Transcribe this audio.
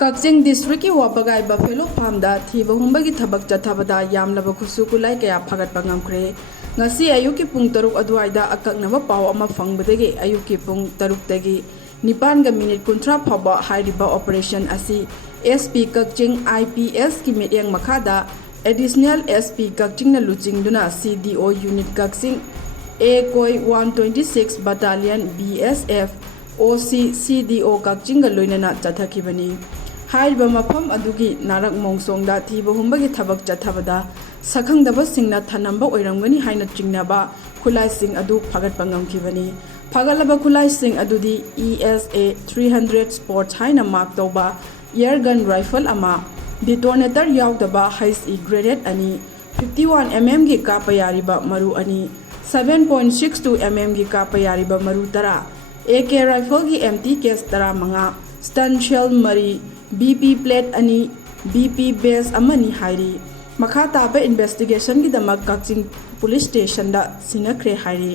Kakching district ki Wabagai buffalo farm da Thiba Humbagi Thabak Chathabada Yamlaba Khutlai kaya Fagatpa Ngamkhre ngasi ayuki pung 3 aduaida akaknaba paw ama fangbadagi ayuki pung 3 dagi 9 ga minute kuntra phaba hairiba operation asi SP Kakching IPS ki mityang makhada additional SP Kakching na luching duna CDO unit Kakching A koi 126 battalion BSF OC CDO Kakching ga loinana chathakibani हाइबा मफम अदुगी नारक मोंगसोंगदा थीबा हुंबगी थबक चथाबदा सखंगदबा सिंगना थनंबा ओइरंगनी हाइना चिंगनाबा खुलाई सिंग अदु फगटपा ngamkhibani फगलबा खुलाई सिंग अदुदी ESA 300 sports हाइना mark तौबा air gun rifle अमा detonator यावदबा हाइस ई graded अनि 51 mm गी कापा यारिबा मरु अनि 7.62 mm गी कापा यारिबा मरु तरा AK rifle गी MT केस तरा मंगा स्टन शेल मरी BP plate ani BP base amani hairi makha tabe investigation gi damak Kakching police station da sinakhre hairi